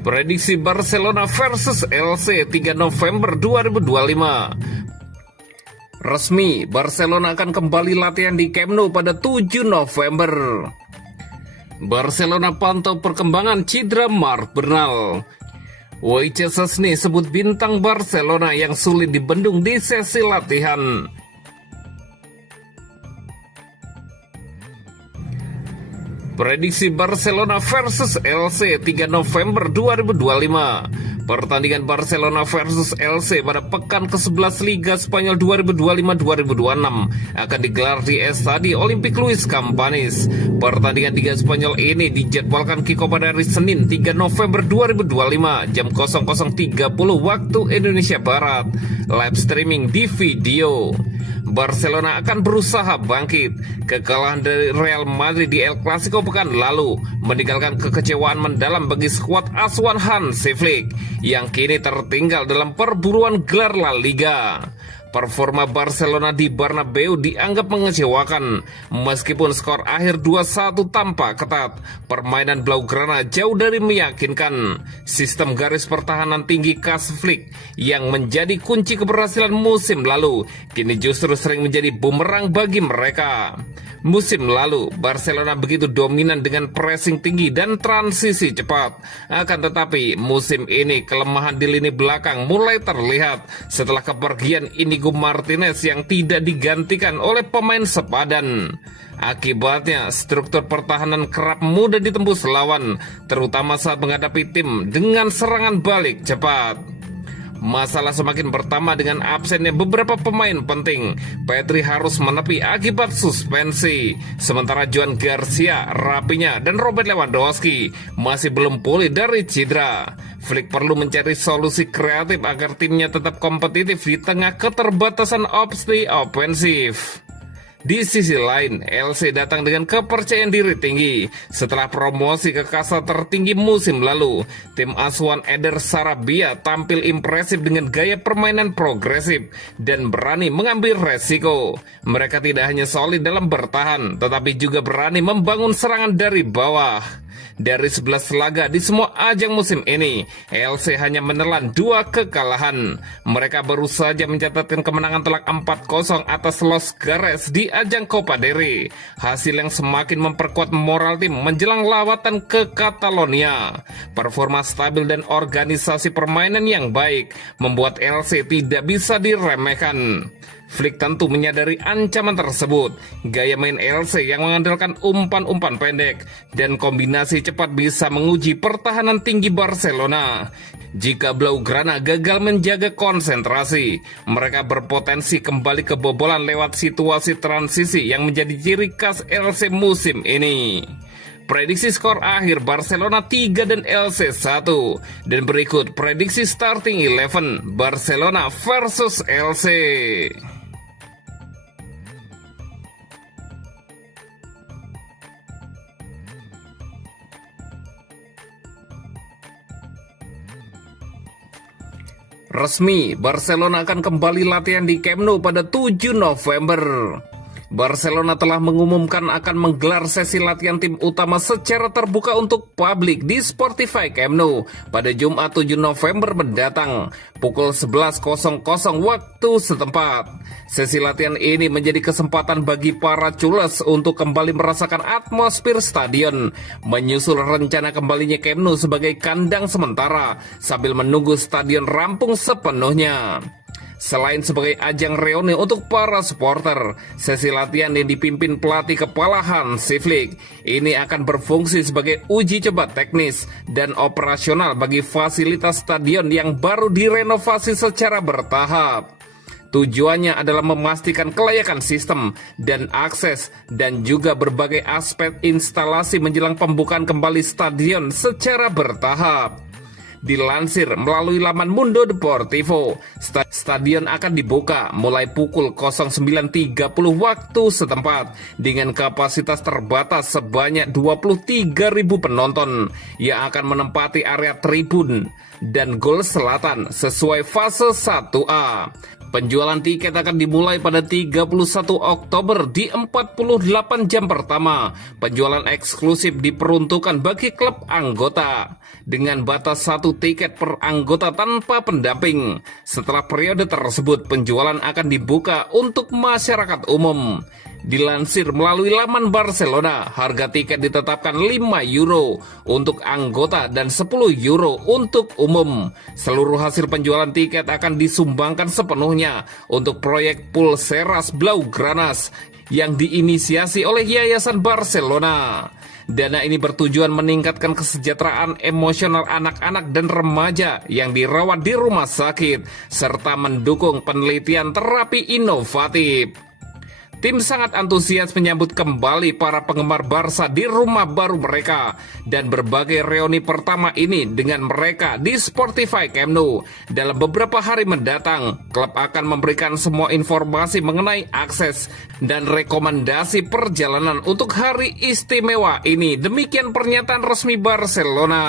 Prediksi Barcelona versus LC 3 November 2025. Resmi, Barcelona akan kembali latihan di Camp Nou pada 7 November. Barcelona pantau perkembangan cedera Marc Bernal. Wojciech Szczesny sebut bintang Barcelona yang sulit dibendung di sesi latihan. Prediksi Barcelona versus LC 3 November 2025. Pertandingan Barcelona versus LC pada pekan ke-11 Liga Spanyol 2025-2026 akan digelar di Estadio Olímpic Luis Companys. Pertandingan Liga Spanyol ini dijadwalkan kick off pada hari Senin 3 November 2025 jam 00.30 waktu Indonesia Barat. Live streaming di video. Barcelona akan berusaha bangkit. Kekalahan dari Real Madrid di El Clasico pekan lalu meninggalkan kekecewaan mendalam bagi skuad asuhan Hansi Flick yang kini tertinggal dalam perburuan gelar La Liga. Performa Barcelona di Bernabeu dianggap mengecewakan. Meskipun skor akhir 2-1 tampak ketat, permainan Blaugrana jauh dari meyakinkan. Sistem garis pertahanan tinggi khas Flick yang menjadi kunci keberhasilan musim lalu kini justru sering menjadi bumerang bagi mereka. Musim lalu, Barcelona begitu dominan dengan pressing tinggi dan transisi cepat. Akan tetapi, musim ini kelemahan di lini belakang mulai terlihat setelah kepergian Inigo Martinez yang tidak digantikan oleh pemain sepadan. Akibatnya, struktur pertahanan kerap mudah ditembus lawan, terutama saat menghadapi tim dengan serangan balik cepat. Masalah semakin bertambah dengan absennya beberapa pemain penting. Pedri harus menepi akibat suspensi. Sementara Joan Garcia, Rafinha, dan Robert Lewandowski masih belum pulih dari cedera. Flick perlu mencari solusi kreatif agar timnya tetap kompetitif di tengah keterbatasan opsi ofensif. Di sisi lain, LC datang dengan kepercayaan diri tinggi. Setelah promosi ke kasta tertinggi musim lalu, tim asuhan Eder Sarabia tampil impresif dengan gaya permainan progresif dan berani mengambil resiko. Mereka tidak hanya solid dalam bertahan, tetapi juga berani membangun serangan dari bawah. Dari 11 laga di semua ajang musim ini, LC hanya menelan 2 kekalahan. Mereka baru saja mencatatkan kemenangan telak 4-0 atas Los Gares di ajang Copa del Rey. Hasil yang semakin memperkuat moral tim menjelang lawatan ke Catalonia. Performa stabil dan organisasi permainan yang baik membuat LC tidak bisa diremehkan. Flick tentu menyadari ancaman tersebut. Gaya main LC yang mengandalkan umpan-umpan pendek dan kombinasi cepat bisa menguji pertahanan tinggi Barcelona. Jika Blaugrana gagal menjaga konsentrasi, mereka berpotensi kembali kebobolan lewat situasi transisi yang menjadi ciri khas LC musim ini. Prediksi skor akhir Barcelona 3 dan LC 1. Dan berikut prediksi starting 11 Barcelona versus LC. Resmi, Barcelona akan kembali latihan di Camp Nou pada 7 November. Barcelona telah mengumumkan akan menggelar sesi latihan tim utama secara terbuka untuk publik di Spotify Camp Nou pada Jumat 7 November mendatang, pukul 11.00 waktu setempat. Sesi latihan ini menjadi kesempatan bagi para cules untuk kembali merasakan atmosfer stadion, menyusul rencana kembalinya Camp Nou sebagai kandang sementara sambil menunggu stadion rampung sepenuhnya. Selain sebagai ajang reuni untuk para supporter, sesi latihan yang dipimpin pelatih kepala Hansi Flick ini akan berfungsi sebagai uji coba teknis dan operasional bagi fasilitas stadion yang baru direnovasi secara bertahap. Tujuannya adalah memastikan kelayakan sistem dan akses dan juga berbagai aspek instalasi menjelang pembukaan kembali stadion secara bertahap. Dilansir melalui laman Mundo Deportivo, stadion akan dibuka mulai pukul 09.30 waktu setempat dengan kapasitas terbatas sebanyak 23.000 penonton yang akan menempati area tribun dan gol selatan sesuai fase 1A. Penjualan tiket akan dimulai pada 31 Oktober di 48 jam pertama. Penjualan eksklusif diperuntukkan bagi klub anggota dengan batas 1 tiket per anggota tanpa pendamping. Setelah periode tersebut, penjualan akan dibuka untuk masyarakat umum. Dilansir melalui laman Barcelona, harga tiket ditetapkan €5 untuk anggota dan €10 untuk umum. Seluruh hasil penjualan tiket akan disumbangkan sepenuhnya untuk proyek Pulseras Blaugranas yang diinisiasi oleh Yayasan Barcelona. Dana ini bertujuan meningkatkan kesejahteraan emosional anak-anak dan remaja yang dirawat di rumah sakit, serta mendukung penelitian terapi inovatif. Tim sangat antusias menyambut kembali para penggemar Barca di rumah baru mereka dan berbagai reuni pertama ini dengan mereka di Spotify Camp Nou. Dalam beberapa hari mendatang, klub akan memberikan semua informasi mengenai akses dan rekomendasi perjalanan untuk hari istimewa ini. Demikian pernyataan resmi Barcelona.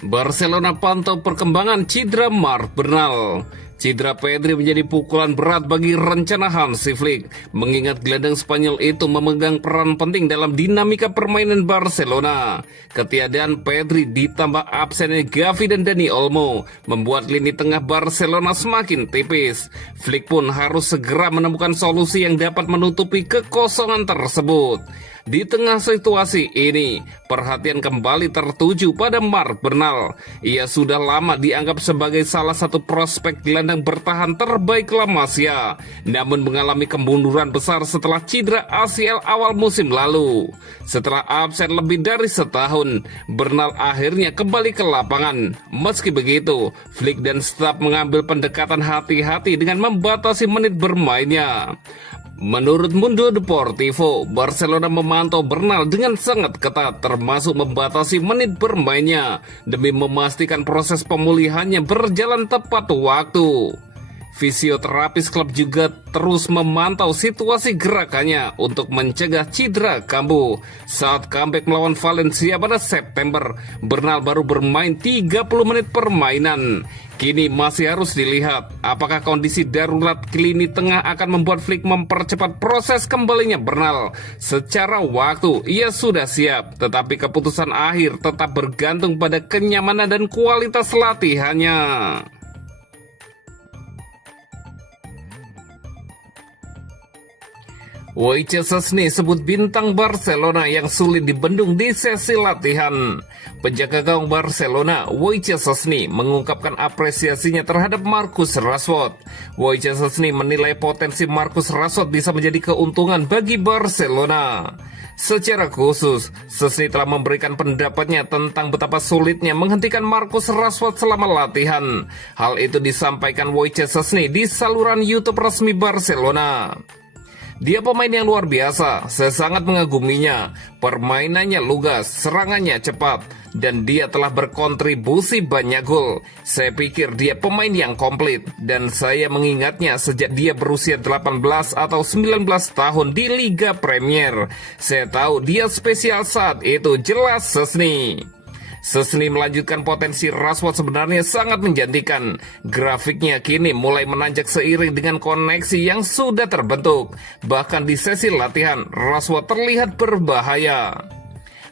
Barcelona pantau perkembangan cedera Marc Bernal. Cedera Pedri menjadi pukulan berat bagi rencana Hansi Flick, mengingat gelandang Spanyol itu memegang peran penting dalam dinamika permainan Barcelona. Ketiadaan Pedri ditambah absennya Gavi dan Dani Olmo membuat lini tengah Barcelona semakin tipis. Flick pun harus segera menemukan solusi yang dapat menutupi kekosongan tersebut. Di tengah situasi ini, perhatian kembali tertuju pada Marc Bernal. Ia sudah lama dianggap sebagai salah satu prospek gelandang bertahan terbaik La Masia, namun mengalami kemunduran besar setelah cedera ACL awal musim lalu. Setelah absen lebih dari setahun, Bernal akhirnya kembali ke lapangan. Meski begitu, Flick dan staf mengambil pendekatan hati-hati dengan membatasi menit bermainnya. Menurut Mundo Deportivo, Barcelona memantau Bernal dengan sangat ketat, termasuk membatasi menit bermainnya demi memastikan proses pemulihannya berjalan tepat waktu. Fisioterapis klub juga terus memantau situasi gerakannya untuk mencegah cedera kambuh. Saat comeback melawan Valencia pada September, Bernal baru bermain 30 menit permainan. Kini masih harus dilihat apakah kondisi darurat lini tengah akan membuat Flick mempercepat proses kembalinya Bernal. Secara waktu ia sudah siap, tetapi keputusan akhir tetap bergantung pada kenyamanan dan kualitas latihannya. Wojciech Szczesny sebut bintang Barcelona yang sulit dibendung di sesi latihan. Penjaga gawang Barcelona, Wojciech Szczesny, mengungkapkan apresiasinya terhadap Marcus Rashford. Wojciech Szczesny menilai potensi Marcus Rashford bisa menjadi keuntungan bagi Barcelona. Secara khusus, Szczesny telah memberikan pendapatnya tentang betapa sulitnya menghentikan Marcus Rashford selama latihan. Hal itu disampaikan Wojciech Szczesny di saluran YouTube resmi Barcelona. Dia pemain yang luar biasa, saya sangat mengaguminya. Permainannya lugas, serangannya cepat, dan dia telah berkontribusi banyak gol. Saya pikir dia pemain yang komplit, dan saya mengingatnya sejak dia berusia 18 atau 19 tahun di Liga Premier. Saya tahu dia spesial saat itu, jelas Szczesny. Szczesny melanjutkan potensi Rashford sebenarnya sangat menjanjikan. Grafiknya kini mulai menanjak seiring dengan koneksi yang sudah terbentuk. Bahkan di sesi latihan, Rashford terlihat berbahaya.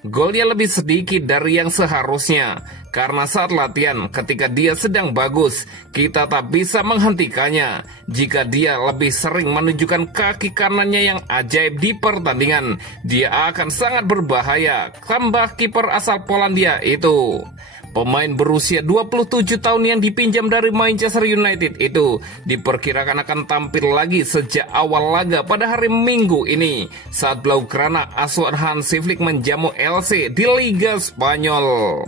Golnya lebih sedikit dari yang seharusnya, karena saat latihan ketika dia sedang bagus, kita tak bisa menghentikannya. Jika dia lebih sering menunjukkan kaki kanannya yang ajaib di pertandingan, dia akan sangat berbahaya, tambah kiper asal Polandia itu. Pemain berusia 27 tahun yang dipinjam dari Manchester United itu diperkirakan akan tampil lagi sejak awal laga pada hari Minggu ini saat Blaugrana asuhan Hansi Flick menjamu Elche di Liga Spanyol.